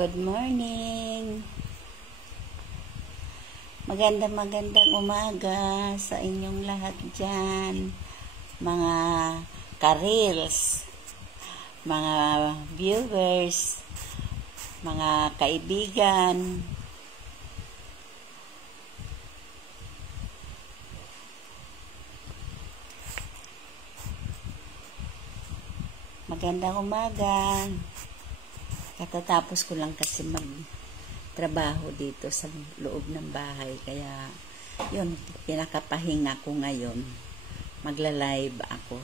Good morning. Magandang umaga sa inyong lahat dyan. Mga ka-reels, mga viewers, mga kaibigan. Magandang umaga. Katatapos ko lang kasi magtrabaho dito sa loob ng bahay. Kaya, yun, pinakapahinga ko ngayon. Magla-live ako.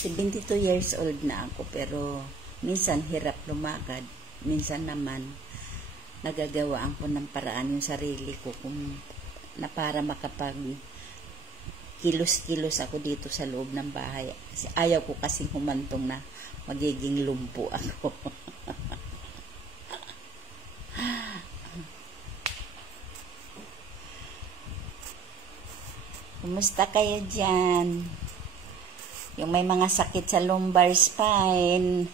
Si 22 years old na ako, pero minsan hirap lumakad. Minsan naman, nagagawaan ko ng paraan yung sarili ko na para makapag kilos-kilos ako dito sa loob ng bahay. Kasi ayaw ko kasing humantong na magiging lumpo ako. Kumusta kayo dyan? Yung may mga sakit sa lumbar spine,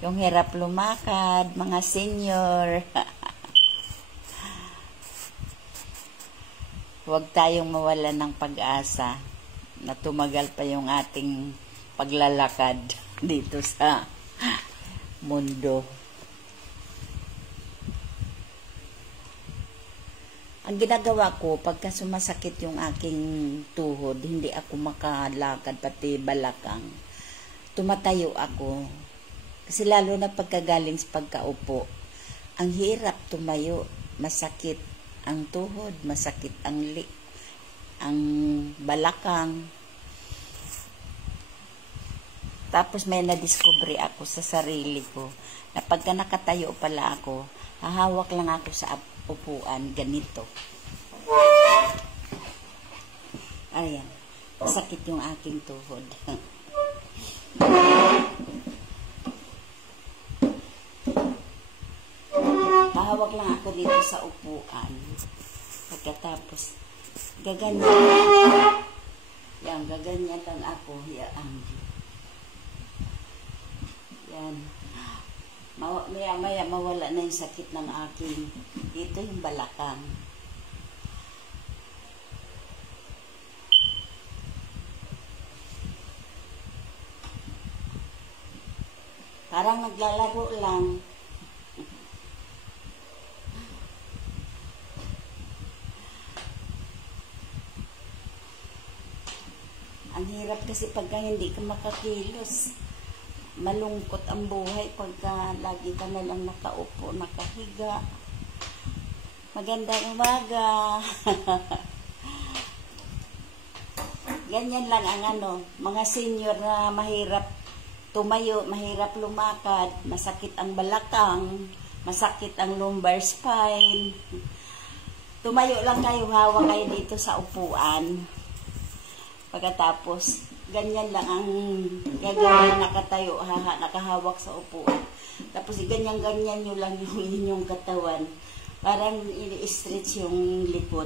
yung hirap lumakad, mga senior. Huwag tayong mawalan ng pag-asa na tumagal pa yung ating paglalakad dito sa mundo. Ang ginagawa ko, pagka sumasakit yung aking tuhod, hindi ako makalakad, pati balakang, tumatayo ako. Kasi lalo na pagkagaling sa pagkaupo, ang hirap tumayo, masakit ang tuhod, masakit ang balakang. Tapos may nadiscovery ako sa sarili ko na pagka nakatayo pala ako, hahawak lang ako sa upuan, ganito. Ayan, masakit yung aking tuhod. Hahawak lang ako dito sa upuan. Pagkatapos, gaganyan. Yan, gaganyan lang ako. Yan. Maya mawala na yung sakit ng aking. Dito yung balakang. Parang naglalaro lang. Ang hirap kasi pagka hindi ka makakilos. Malungkot ang buhay pagka lagi ka na lang nakaupo, nakahiga. Magandang umaga. Ganyan lang ang mga senior na mahirap tumayo, mahirap lumakad, masakit ang balakang, masakit ang lumbar spine. Tumayo lang kayo, hawak kayo dito sa upuan. Pagkatapos, ganyan lang ang gagawin, nakatayo, nakahawak sa upuan. Tapos, ganyan-ganyan nyo lang yung inyong katawan. Parang i-stretch yung likod.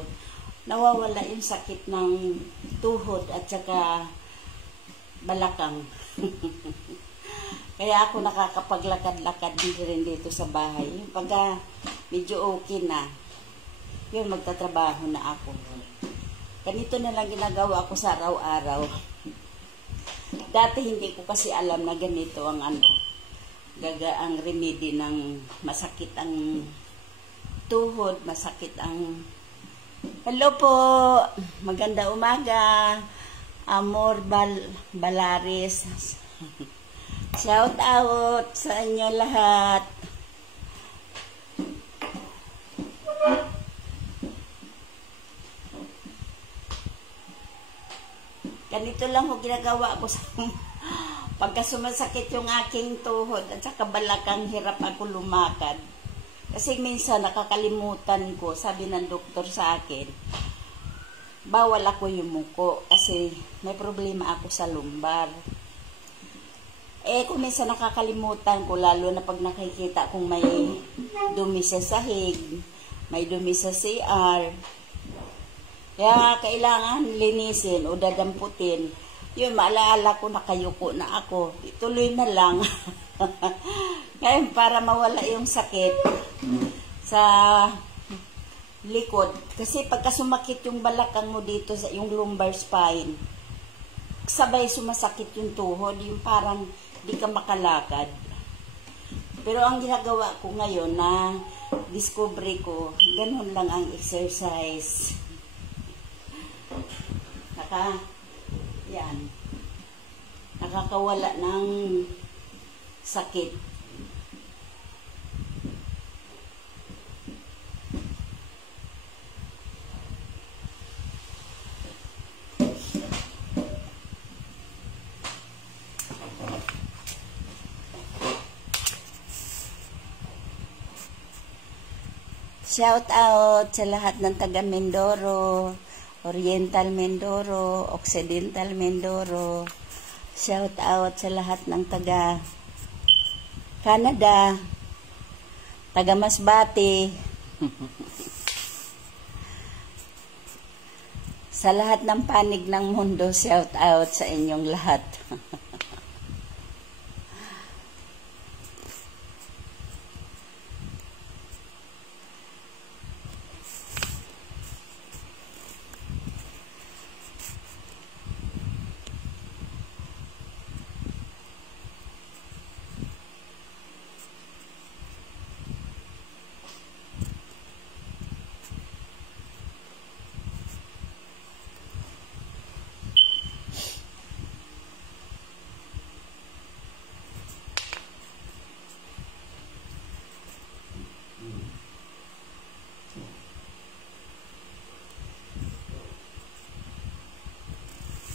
Nawawala yung sakit ng tuhod at saka balakang. Kaya ako nakakapaglakad-lakad din dito sa bahay. Pagka medyo okay na, yun, magtatrabaho na ako. Ganito na lang ginagawa ko sa araw-araw. Dati hindi ko kasi alam na ganito ang ang remedy ng masakit ang tuhod, masakit ang... Hello po! Maganda umaga! Amor Balaris. Shout out sa inyo lahat! Ganito lang ho ginagawa ko sa pagka sumasakit yung aking tuhod at saka balakang, hirap ako lumakad. Kasi minsan nakakalimutan ko, sabi ng doktor sa akin, bawal ako yumuko kasi may problema ako sa lumbar. Kung minsan nakakalimutan ko, lalo na pag nakikita kung may dumi sa sahig, may dumi sa CR, Kaya kailangan linisin o dadamputin. Yun, maalaala ko nakayuko na ako. Ituloy na lang. Ngayon, para mawala yung sakit sa likod. Kasi pagka sumakit yung balakang mo dito sa yung lumbar spine, sabay sumasakit yung tuhod, yung parang di ka makalakad. Pero ang ginagawa ko ngayon na discovery ko, ganun lang ang exercise. Yan. Nakakawala ng sakit. Shout out sa lahat ng taga Mindoro, Oriental Mindoro, Occidental Mindoro. Shout out sa lahat ng taga Canada, taga Masbate. Sa lahat ng panig ng mundo, shout out sa inyong lahat.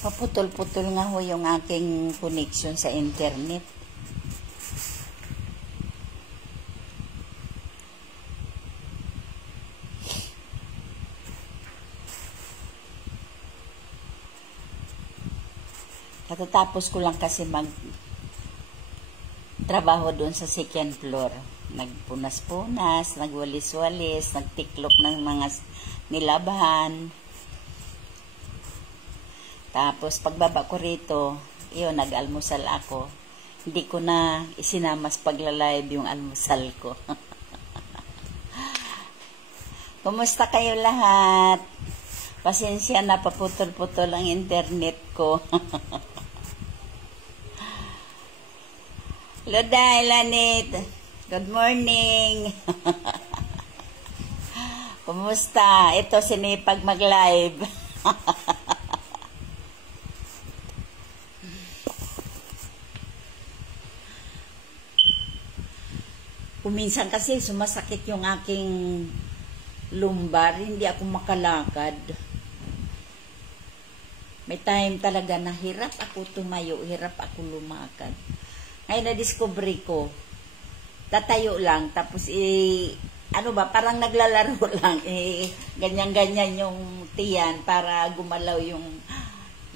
Paputol-putol nga ho yung aking connection sa internet. Katatapos ko lang kasi trabaho doon sa second floor. Nagpunas-punas, nagwalis-walis, nagtiklop ng mga nilabahan. Tapos, pagbaba ko rito, yun, nag-almusal ako. Hindi ko na isinamas pagla-live yung almusal ko. Kumusta kayo lahat? Pasensya na, paputol-putol ang internet ko. Loday, Lanit. Good morning. Kumusta? Ito, sinipag mag-live. Kuminsan kasi sumasakit yung aking lumbar, hindi ako makalakad. May time talaga na hirap ako tumayo, hirap ako lumakad. Ngayon na-discover ko, tatayo lang, tapos parang naglalaro lang, ganyan-ganyan yung tiyan para gumalaw yung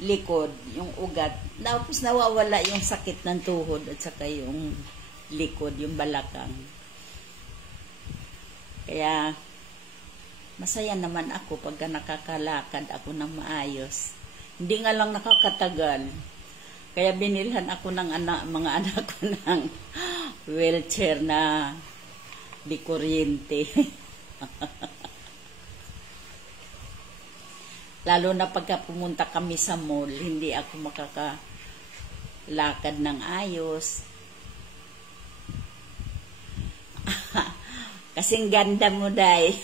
likod, yung ugat. Tapos nawawala yung sakit ng tuhod at saka yung likod, yung balakang. Kaya, masaya naman ako pagka nakakalakad ako ng maayos. Hindi nga lang nakakatagal. Kaya binilhan ako ng mga anak ko ng wheelchair na di kuryente. Lalo na pagka pumunta kami sa mall, hindi ako makakalakad ng ayos. Kasing ganda mo, Day.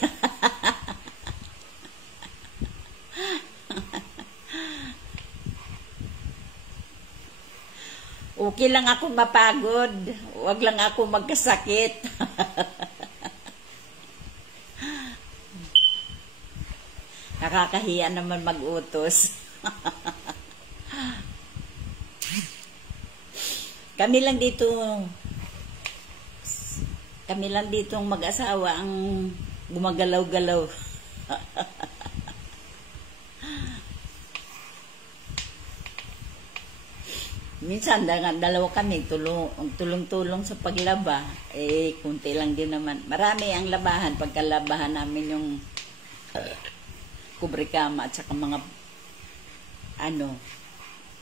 Okay lang ako mapagod. Huwag lang ako magkasakit. Nakakahiya naman mag-utos. Kami lang dito ang mag-asawa ang gumagalaw-galaw. Minsan, dalawa kami, tulong-tulong sa paglaba. Kunti lang din naman. Marami ang labahan. Pagkalabahan namin yung kubrikama at saka mga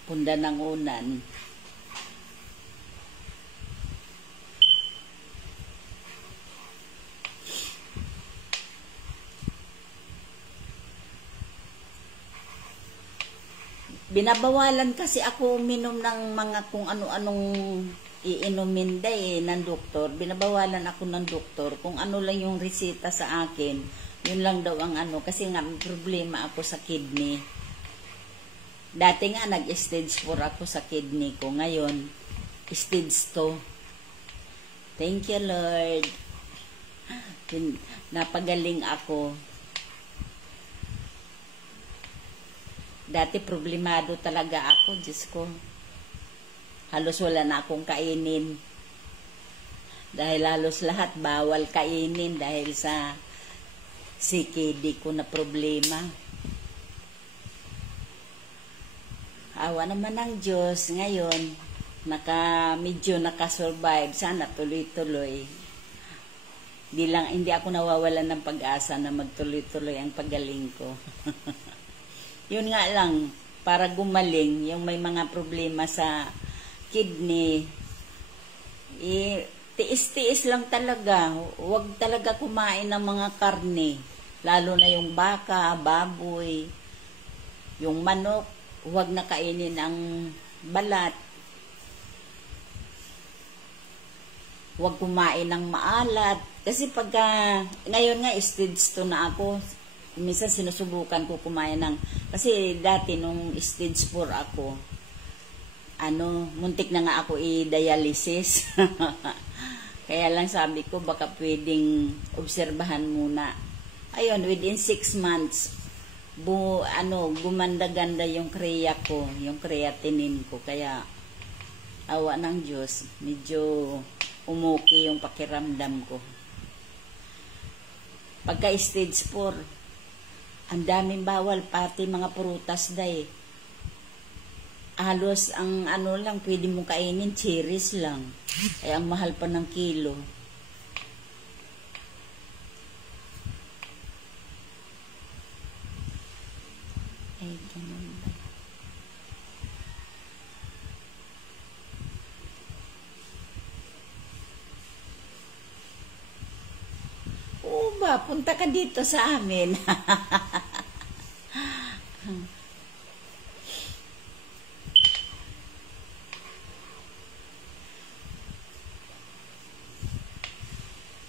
punda ng unan. Binabawalan kasi ako uminom ng mga kung ano-anong iinumin ng doktor. Binabawalan ako ng doktor kung ano lang yung resita sa akin. Yun lang daw ang kasi nga may problema ako sa kidney. Dati nga nag-stage 4 ako sa kidney ko. Ngayon, stage 2. Thank you, Lord. Napagaling ako. Dati problemado talaga ako, Diyos ko. Halos wala na akong kainin. Dahil halos lahat bawal kainin dahil sa CKD ko na problema. Awa naman ng Diyos. Ngayon, medyo nakasurvive. Sana tuloy-tuloy. Hindi ako nawawalan ng pag-asa na magtuloy-tuloy ang paggaling ko. Yun nga lang, para gumaling, yung may mga problema sa kidney, tiis-tiis lang talaga. Huwag talaga kumain ng mga karne. Lalo na yung baka, baboy, yung manok, huwag na kainin ang balat. Huwag kumain ng maalat. Kasi ngayon nga, stage 2 na ako. Minsan sinusubukan ko kumain kasi dati nung stage 4 ako, muntik na nga ako i-dialysis. Kaya lang sabi ko, baka pwedeng obserbahan muna. Ayun, within 6 months, gumanda-ganda yung kreya ko, yung creatinine ko. Kaya, awa ng Diyos, medyo umuki yung pakiramdam ko. Pagka stage 4, ang daming bawal, pati mga prutas day. Halos ang lang, pwede mong kainin, cherries lang. Ay, ang mahal pa ng kilo. Ay, ganun ba? Oo ba, punta ka dito sa amin.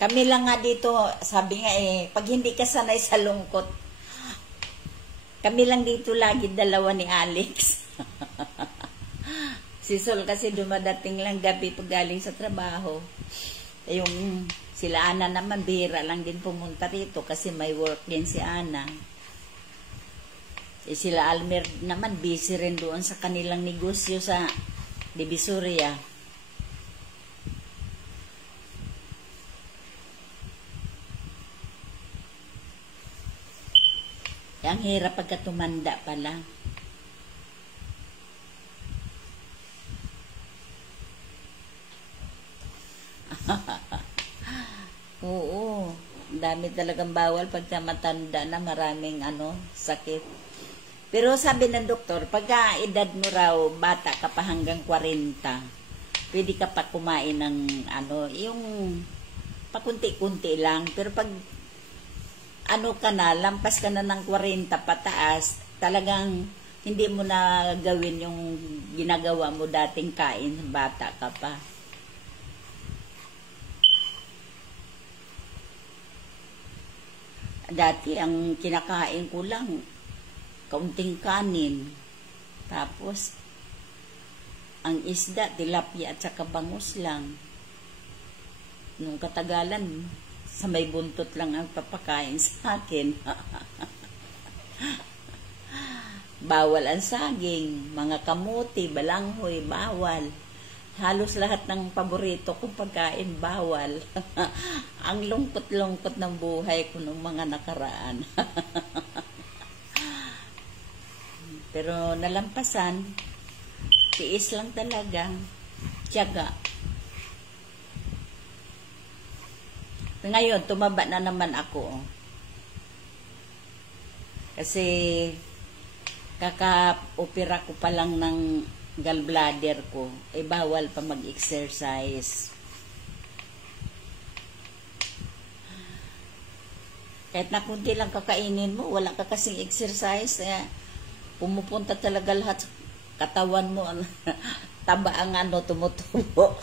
Kami lang nga dito, sabi nga pag hindi ka sanay sa lungkot, kami lang dito lagi dalawa ni Alex. Si Sol kasi dumadating lang gabi pag galing sa trabaho. Yung sila Ana naman, bihira lang din pumunta rito kasi may work din si Ana. Sila Almer naman, busy rin doon sa kanilang negosyo sa Divisoria. Ang hirap pagka tumanda pala. Oo, dami talagang bawal pagka matanda na, maraming sakit. Pero sabi ng doktor, pagka edad mo raw, bata ka pa hanggang 40, pwede ka pa kumain ng yung pakunti-kunti lang. Pero pag ka na, lampas ka na ng 40 pataas, talagang hindi mo na gawin yung ginagawa mo dating kain, bata ka pa. Dati ang kinakain ko lang, kaunting kanin. Tapos, ang isda, tilapia at saka bangus lang. Nung katagalan, sa may buntot lang ang papakain sa akin. Bawal ang saging, mga kamuti, balanghoy, bawal. Halos lahat ng paborito kong pagkain, bawal. Ang lungkot-lungkot ng buhay ko nung mga nakaraan. Pero nalampasan, tiis lang talaga, tiyaga. Ngayon, tumaba na naman ako. Kasi kaka-opera ko pa lang ng gallbladder ko. Eh, bawal pa mag-exercise. Kahit na kunti lang kakainin mo, wala ka kasing exercise. Pumupunta talaga lahat sa katawan mo. Taba ang tumutubo.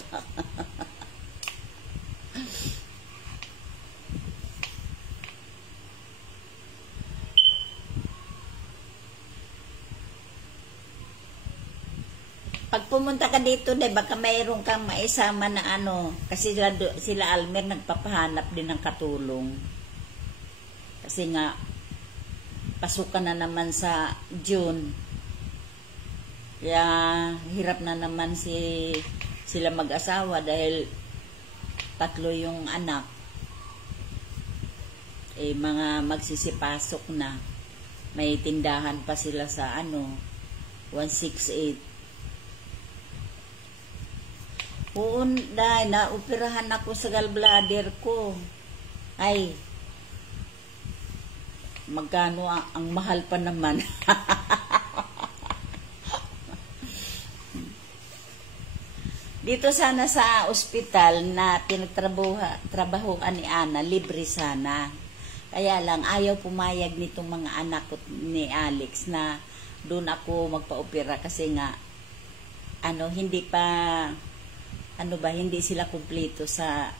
Pag pumunta ka dito, baka mayroon kang maisama na kasi sila Almer nagpapahanap din ng katulong. Kasi nga, pasukan na naman sa June. Kaya, hirap na naman sila mag-asawa dahil 3 yung anak. Eh, mga magsisipasok na. May tindahan pa sila sa 168. Oo, dahil naoperahan ako sa gallbladder ko. Ay, magkano ang mahal pa naman. Dito sana sa ospital na pinagtrabahuan ni Ana, libre sana. Kaya lang, ayaw pumayag nitong mga anak ko ni Alex na doon ako magpa-opera kasi nga, hindi pa, hindi sila kumpleto sa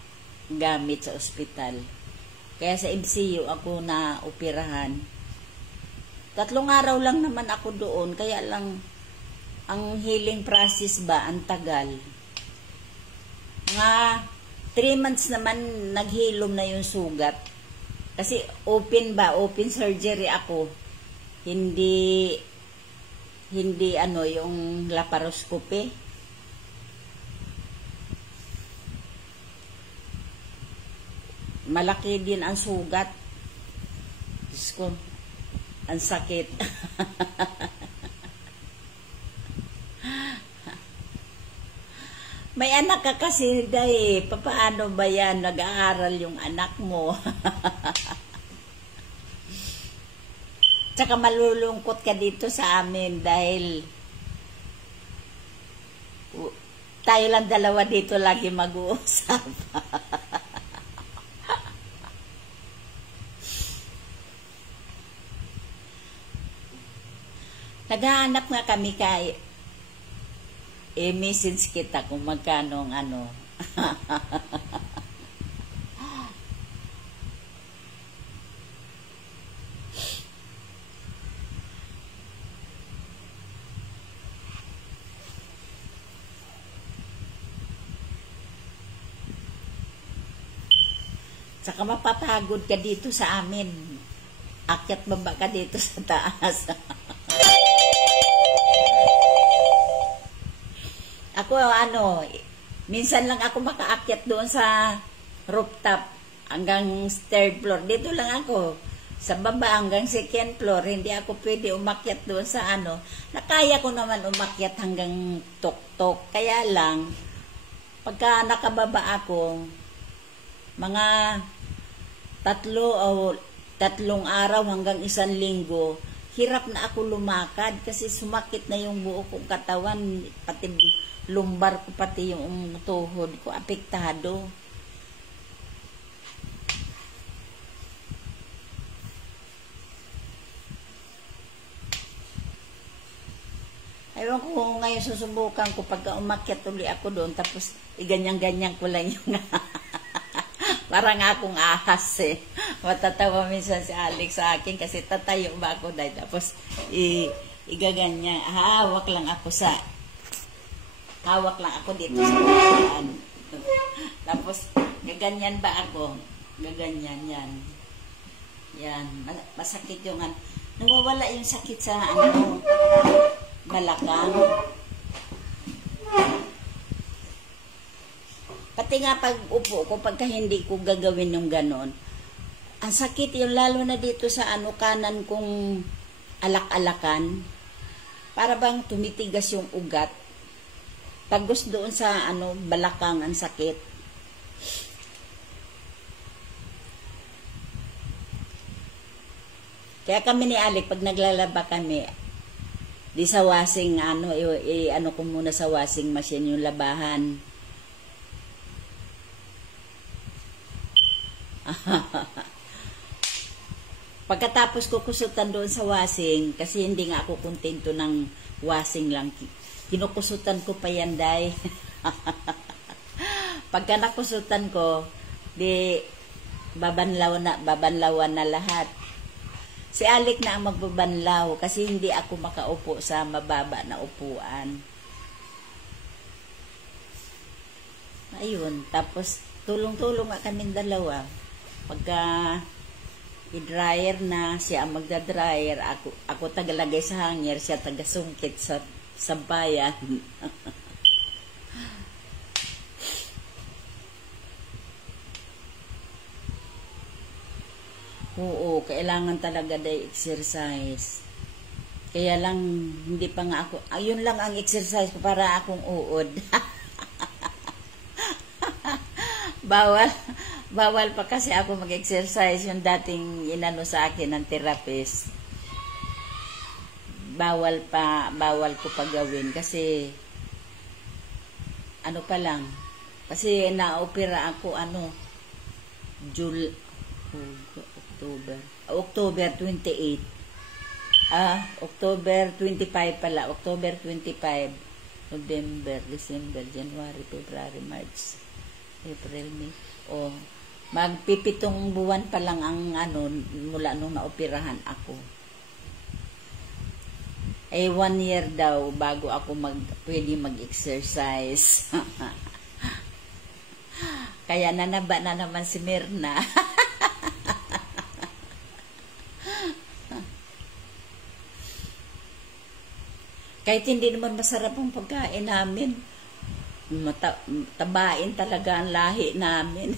gamit sa ospital. Kaya sa MCU ako na operahan. 3 araw lang naman ako doon, kaya lang ang healing process ba, ang tagal. Nga 3 months naman naghilom na yung sugat. Kasi open surgery ako. Hindi yung laparoscopy. Malaki din ang sugat. Diyos ko, ang sakit. May anak ka kasi, papaano ba yan? Nag-aaral yung anak mo. Tsaka malulungkot ka dito sa amin dahil tayo lang dalawa dito lagi mag-uusap. Naghahanap nga kami kay message kita kung magkano Saka mapapagod ka dito sa amin. Akyat baba ka dito sa taas. Ako, minsan lang ako makaakyat doon sa rooftop hanggang 3rd floor. Dito lang ako. Sa baba hanggang 2nd floor. Hindi ako pwede umakyat doon sa Nakaya ko naman umakyat hanggang tuktok. Kaya lang, pagka nakababa ako, mga 3 araw hanggang 1 linggo, hirap na ako lumakad kasi sumakit na yung buo kong katawan, pati lumbar ko, pati yung tuhod ko, apektado. Ewan ko kung ngayon susubukan ko pagka umakyat uli ako doon, tapos iganyan-ganyan ko lang yung parang akong ahas Matatawa minsan si Alex sa akin kasi tatayo ba ako dahil tapos igaganyan. Hawak lang ako dito sa upuan. Tapos gaganyan ba ako? Gaganyan yan. Yan. Masakit yung nawawala yung sakit sa balakang. Pati nga pag upo ko, pagka hindi ko gagawin yung ganon, ang sakit yung lalo na dito sa kanan kong alak-alakan. Para bang tumitigas yung ugat. Tagos doon sa balakang, ang sakit. Kaya kami ni Alec, pag naglalaba kami, di sa washing, ano ko muna sa washing machine yung labahan. Pagkatapos ko kusutan doon sa washing, kasi hindi nga ako kontento ng washing lang. Kinukusutan ko pa yan, day. Pagka nakusutan ko, di babanlawan na lahat. Si Alec na ang magbabanlaw kasi hindi ako makaupo sa mababa na upuan. Ayun, tapos tulong-tulong nga kaming dalawa. Pagka i-dryer na, siya ang magda-dryer, ako tagalagay sa hanger, siya tagasungkit sa bayan. Oo, kailangan talaga day exercise. Kaya lang, hindi pa nga ako, ayun lang ang exercise ko para akong uod. Bawal pa kasi ako mag-exercise. Yung dating inano sa akin ng therapist. Bawal ko pa gawin kasi ano pa lang. Kasi na-opera ako October 28. October 25 pala. October 25. November, December, January, February, March, April, May. Magpipitong buwan pa lang ang mula nung naoperahan ako. 1 year daw bago ako pwede mag-exercise. Kaya nanaba na naman si Mirna. Kahit hindi naman masarap ang pagkain namin, tabain talaga ang lahi namin.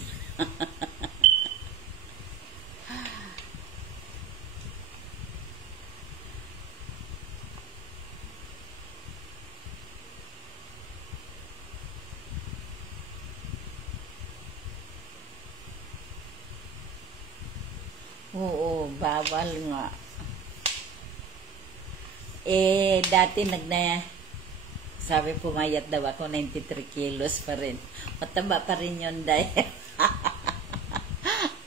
Oo, bawal nga. Dati sabi pumayat daw ako, 93 kilos pa rin. Mataba pa rin yun dahil.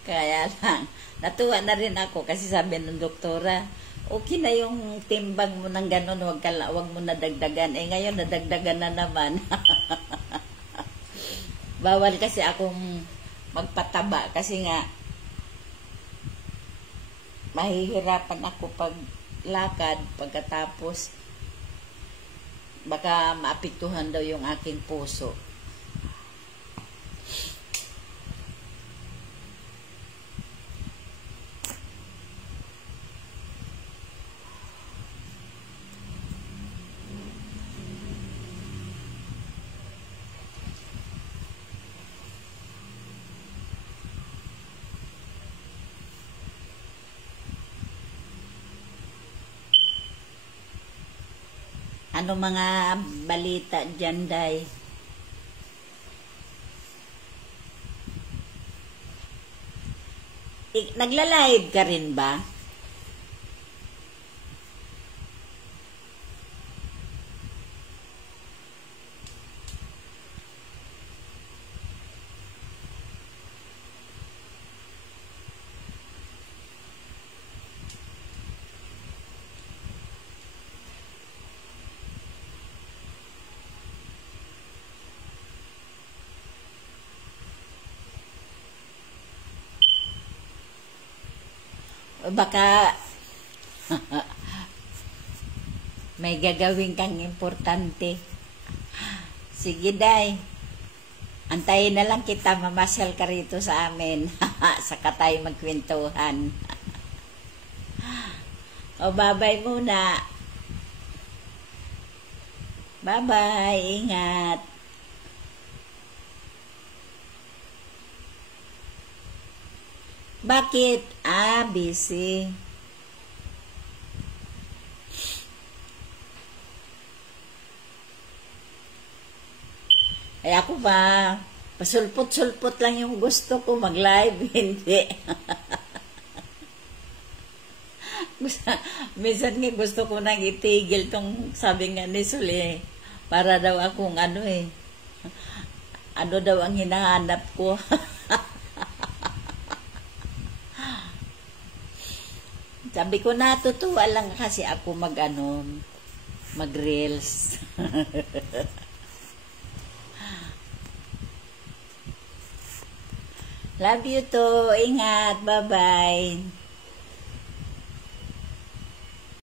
Kaya lang, natuwa na rin ako kasi sabi ng doktora, okay na yung timbang mo ng ganun, wag mo na dagdagan. Ngayon nadagdagan na naman. Bawal kasi akong magpataba kasi nga mahihirapan ako pag lakad, pagkatapos baka maapektuhan daw yung aking puso. Ano mga balita dyan, day? Nagla-live ka rin ba? Baka may gagawin kang importante. Sige, day. Antayin na lang kita, mamasyal ka rito sa amin. Saka tayo magkwentuhan. Bye-bye muna. Bye-bye. Ingat. Bakit? Busy. Ako ba, pasulpot-sulpot lang yung gusto ko mag-live, hindi. Minsan nga gusto ko nang itigil tong sabi nga ni Suli. Para daw akong ano daw ang hinahanap ko. Sabi ko natutuwa lang kasi ako mag-reels. Love you too. Ingat. Bye-bye.